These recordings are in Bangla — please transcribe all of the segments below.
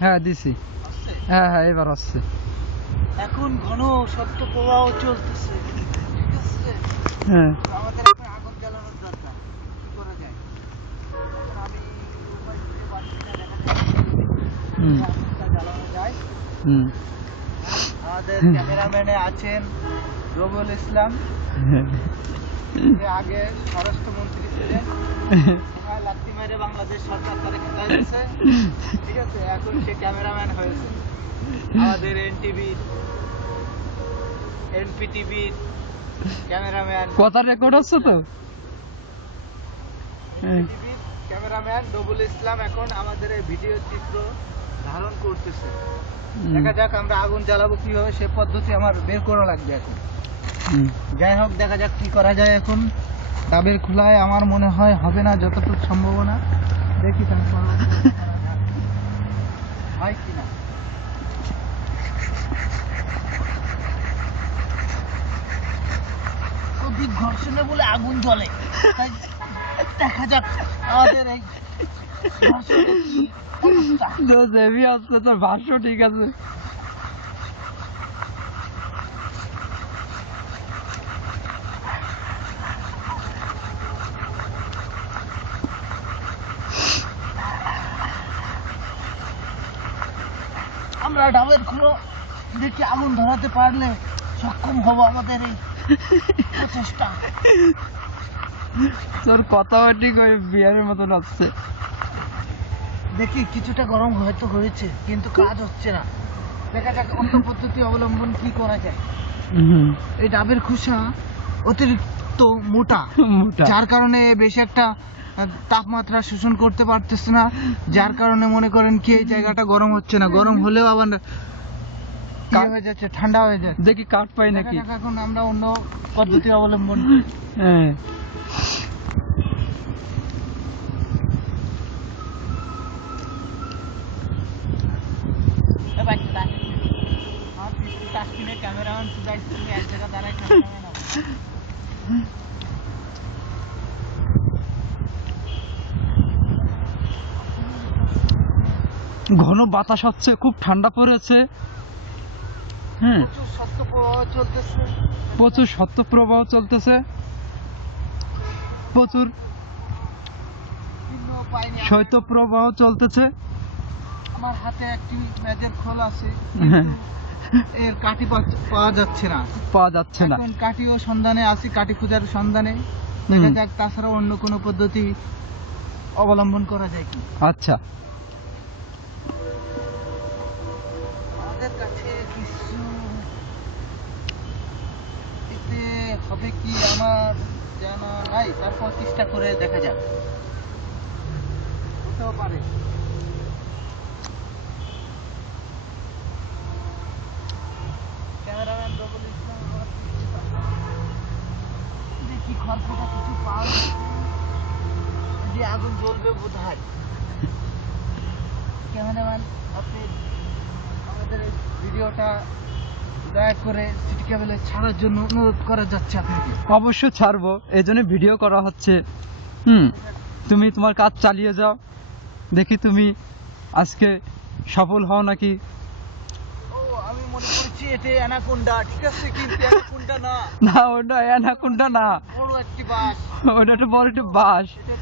হ্যাঁ দিছি। হ্যাঁ হ্যাঁ এবার আসছে। এখন ঘন শব্দ প্রবাহ চলতেছে, ঠিক আছে? হ্যাঁ আমাদের এখন আগুন জ্বালানোর দরকার। কি করা যায়? এখন আমি উপায় খুঁজে পাচ্ছি না, দেখা যাক হুম আগুনটা জ্বালানো যায়। হুম আমাদের ক্যামেরাম্যানে আছেন রবিউল ইসলাম, যে আগে স্বরাষ্ট্রমন্ত্রী ছিলেন। সময় লাত্তি মেরে বাংলাদেশ সরকার তারে খেতাই দিয়েছে, ঠিক আছে? এখন সে ক্যামেরাম্যান হয়েছে আমাদের এনপিটিভির ক্যামেরাম্যান। কথা রেকর্ড হচ্ছে তো। এনপিটিভির ক্যামেরাম্যান রবিউল ইসলাম এখন আমাদের এই ভিডিও চিত্র ধারণ করতেছে। দেখা যাক আমরা আগুন জ্বালাবো কিভাবে, সে পদ্ধতি আমার বের করা লাগবে এখন। যাই হোক, দেখা যাক কি করা যায় এখন। ডাবের খোলায় আমার মনে হয় হবে না, যতটুকু সম্ভাবনা দেখি তারপর হয় কিনা। অধিক ঘর্ষণে বলে আগুন জ্বলে, তাই দেখা যাক আমাদের এই ঘর্ষণের কি অবস্থা। জেবি আসছে তোর ভাষ্য ঠিক আছে। আমরা ডাবের খুলো দেখি আগুন ধরাতে পারলে সক্ষম হব আমাদের এই প্রচেষ্টা। তোর কথা ঠিক ওই বিয়ারের মতন আসছে। দেখি কিছুটা গরম হয়তো হয়েছে, কিন্তু কাজ হচ্ছে না। দেখা যাক অন্য পদ্ধতি অবলম্বন কি করা যায়। এই ডাবের খোসা অতিরিক্ত মোটা, মোটা। যার কারণে বেশি একটা তাপমাত্রা শোষণ করতে পারতেছে না, যার কারণে মনে করেন কি এই জায়গাটা গরম হচ্ছে না। গরম হলেও আবার কি হয়ে যাচ্ছে, ঠান্ডা হয়ে যাচ্ছে। দেখি কাঠ পাই নাকি। দেখা যাক এখন আমরা অন্য পদ্ধতি অবলম্বন করি। হ্যাঁ ক্যামেরাম্যান এক জায়গা দাঁড়ায় ক্যামেরাম্যান। ঘন বাতাস হচ্ছে, খুব ঠান্ডা পড়েছে। হ্যাঁ প্রচুর শব্দ প্রবাহ চলতেছে, প্রচুর শৈত্যপ্রবাহ চলতেছে, প্রচুর ভিন্ন উপায় নেই। শৈত্যপ্রবাহ চলতেছে। আমার হাতে একটি ম্যাজের খোল আছে, হ্যাঁ, এর কাঠি পাওয়া যাচ্ছে না। পাওয়া যাচ্ছে না। এখন কাঠিও সন্ধানে আছি, কাঠি খোঁজার সন্ধানে। দেখা যাক তাছাড়া অন্য কোনো পদ্ধতি অবলম্বন করা যায় কি। আচ্ছা আমাদের কাছে কিছু এতে হবে কি আমার জানা নাই, তারপর চেষ্টা করে দেখা যাক, হতেও পারে। ক্যামেরাম্যান রবিউল ইসলাম আমার দেখি খড়কুটা কিছু পাওয়া যাচ্ছে, যে আগুন জ্বলবে বোধ হয়। ক্যামেরাম্যান, আপনি আমাদের এই ভিডিওটা দয়া করে সিটি কেবলে ছাড়ার জন্য অনুরোধ করা যাচ্ছে আপনাকে। অবশ্যই ছাড়বো, এই জন্য ভিডিও করা হচ্ছে। তুমি তোমার কাজ চালিয়ে যাও, দেখি তুমি আজকে সফল হও নাকি। ও, আমি মনে করছি এটা অ্যানাকোন্ডা, ঠিক আছে? কিন্তু অ্যানাকোন্ডা না, না ওটা অ্যানাকোন্ডা না, বড় একটি বাঁশ। ওটা একটা বড় একটা বাঁশ, এটা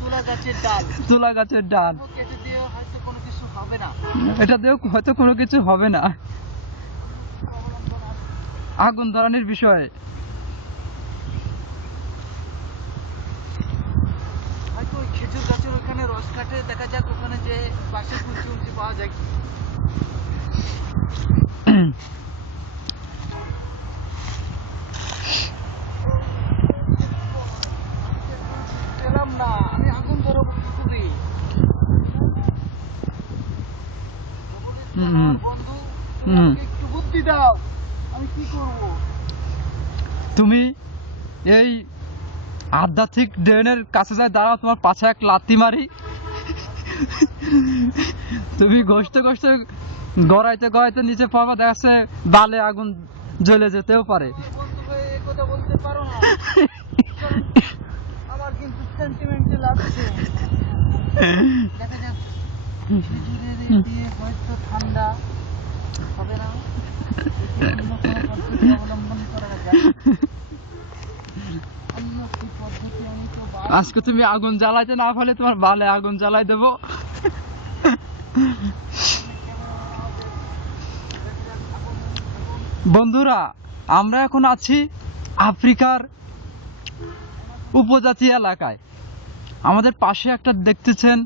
তুলা গাছের ডাল। তুলা গাছের ডাল। কেটে দিয়ে হয়তো কোনো কিছু হবে না। এটা দিয়েও হয়তো কোনো কিছু হবে না। আগুন ধরানোর বিষয়ে হয়তো ওই খেজুর গাছের ওখানে রস কাটে, দেখা যাক ওখানে যে বাঁশের কুঞ্চি উঞ্চি পাওয়া যায় কি। পেলাম না, আমি আগুন ধরাবো কি করে? বন্ধু, তুমি আমাকে একটু বুদ্ধি দাও, আমি কি করব? তুমি এই আধ্যাত্মিক ড্রেনের কাছে যায় দাঁড়াও, তোমার পাছে এক লাথি মারি। তুমি ঘষতে ঘষতে গড়াইতে গড়াইতে নিচে পড়বা, দেখা যাচ্ছে বালে আগুন জ্বলে যেতেও পারে। বন্ধু ভাই, এই কথা বলতে পারো না, কারণ আমার কিন্তু সেন্টিমেন্টাল আছে। দেখা যাক খেজুরের দিয়ে হয়তো ঠান্ডা হবে না, অন্য কোনো পদ্ধতি অবলম্বন করা যায়। অন্য কি পদ্ধতি আমি তো আজকে তুমি আগুন জ্বালাইতে না পারলে তোমার বালে আগুন জ্বালাই দেবো। বন্ধুরা, আমরা এখন আছি আফ্রিকার উপজাতি এলাকায়। আমাদের পাশে একটা দেখতেছেন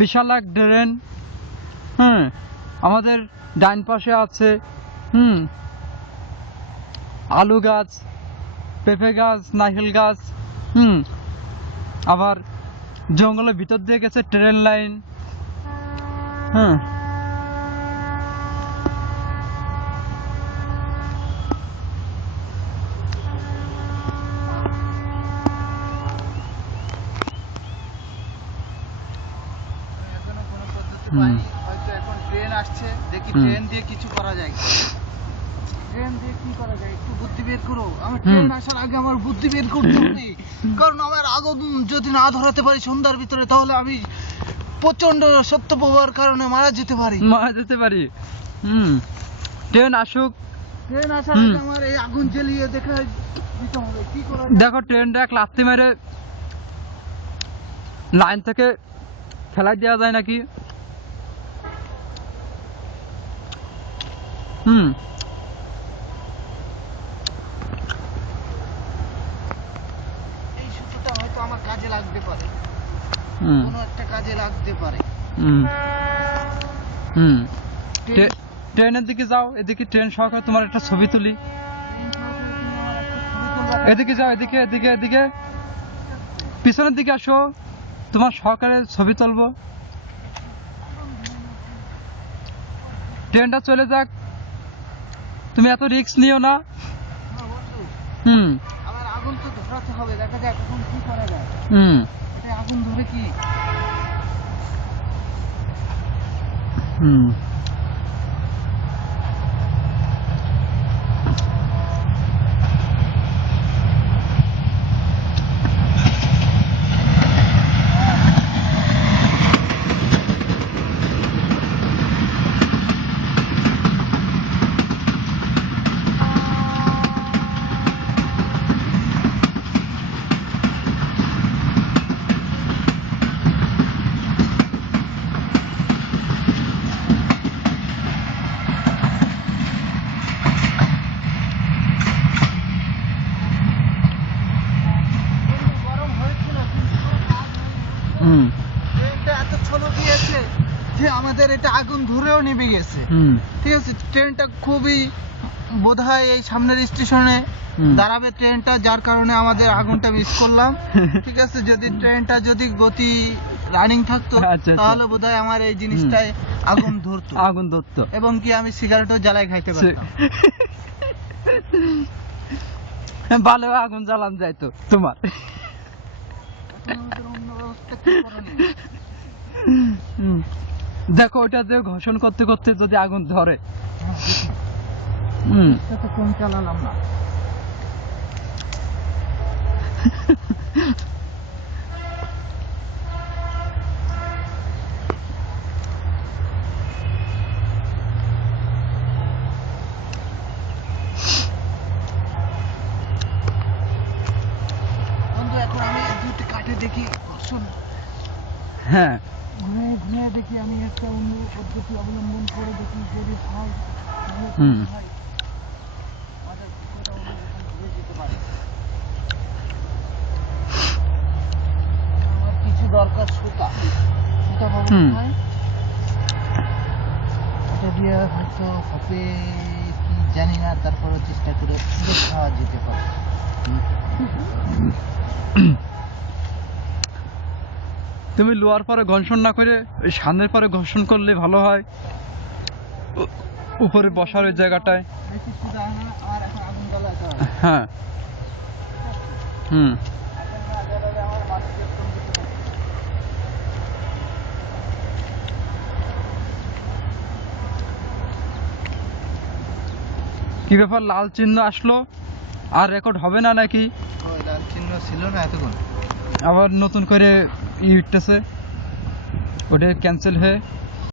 বিশাল এক ড্রেন। আমাদের ডান পাশে আছে আলু গাছ, পেঁপে গাছ, নারকেল গাছ। আবার জঙ্গলের ভিতর দিয়ে গেছে ট্রেন লাইন। এখনো কোনো পদ্ধতি পাইনি, হয়তো এখন ট্রেন আসছে, দেখি ট্রেন দিয়ে কিছু করা যায়। ট্রেন দিয়ে কি করা যায় একটু বুদ্ধি বের করো। আমার ট্রেন আসার আগে আমার বুদ্ধি বের করতে হবে, কারণ আমার আগুন যদি না ধরাতে পারি সন্ধ্যার ভিতরে, তাহলে আমি প্রচন্ড সত্য প্রবাহের কারণে মারা যেতে পারি। ট্রেন আসুক, ট্রেন আসার আগে আমার এই আগুন জ্বালিয়ে দেখা দিতে হবে কি করা যায়। দেখো ট্রেনটা এক লাথি মেরে লাইন থেকে ফেলাই দেওয়া যায় নাকি। এই সুতোটা হয়তো আমার কাজে লাগতে পারে, কোনো একটা কাজে লাগতে পারে। ট্রেনের দিকে যাও, এদিকে ট্রেন সহকারে তোমার একটা ছবি তুলি। এদিকে যাও, এদিকে এদিকে এদিকে পিছনের দিকে আসো, তোমার সহকারে ছবি তুলবো। ট্রেনটা চলে যাক, তুমি এত রিস্ক নিও না। আমার আগুন তো ধরাতে হবে, দেখা যাক এখন কি করা যায়। এটা আগুন ধরে কি ট্রেনটা এত ছলো দিয়েছে যে আমাদের এটা আগুন ধরেও নিভে গেছে। ঠিক আছে, ট্রেনটা খুবই বোধহয় এই সামনের স্টেশনে দাঁড়াবে ট্রেনটা, যার কারণে আমাদের আগুনটা মিস করলাম। ঠিক আছে, যদি ট্রেনটা যদি গতি রানিং থাকতো তাহলে বোধহয় আমার এই জিনিসটাই আগুন ধরতো এবং কি আমি সিগারেটও জ্বালাই খাইতে পারতাম। ভালো আগুন জ্বালান যাইতো তোমার। দেখো ওটা দিয়ে ঘর্ষণ করতে করতে যদি আগুন ধরে। তো ফোন চালালাম না। বন্ধু, এখন আমি দুটো কাঠে দেখি ঘর্ষণ, ঘুরে ঘুরে দেখি আমি একটা অন্য পদ্ধতি অবলম্বন করে দেখি যদি হয় তাহলে হয় আমাদের কিছুটা ঘুরে যেতে পারে। আমার কিছু দরকার সুতা পাবো হয়, এটা দিয়ে হয়তো হবে কি জানি না, তারপরে চেষ্টা করে দেখা যেতে পারে। তুমি লোয়ার পরে ঘর্ষণ না করে ওই সামনের পরে ঘর্ষণ করলে ভালো হয়, উপরে বসার ওই জায়গাটায়। বেশি সুদা না, আর এখন আগুন জ্বালাতে হবে। হ্যাঁ আমার মাছ বেতন দিতে হবে। কি ব্যাপার, লাল চিহ্ন আসলো, আর রেকর্ড হবে না নাকি? ওই লাল চিহ্ন ছিল না এতক্ষণ, আবার নতুন করে উঠতেছে। ওটা ক্যান্সেল হয়ে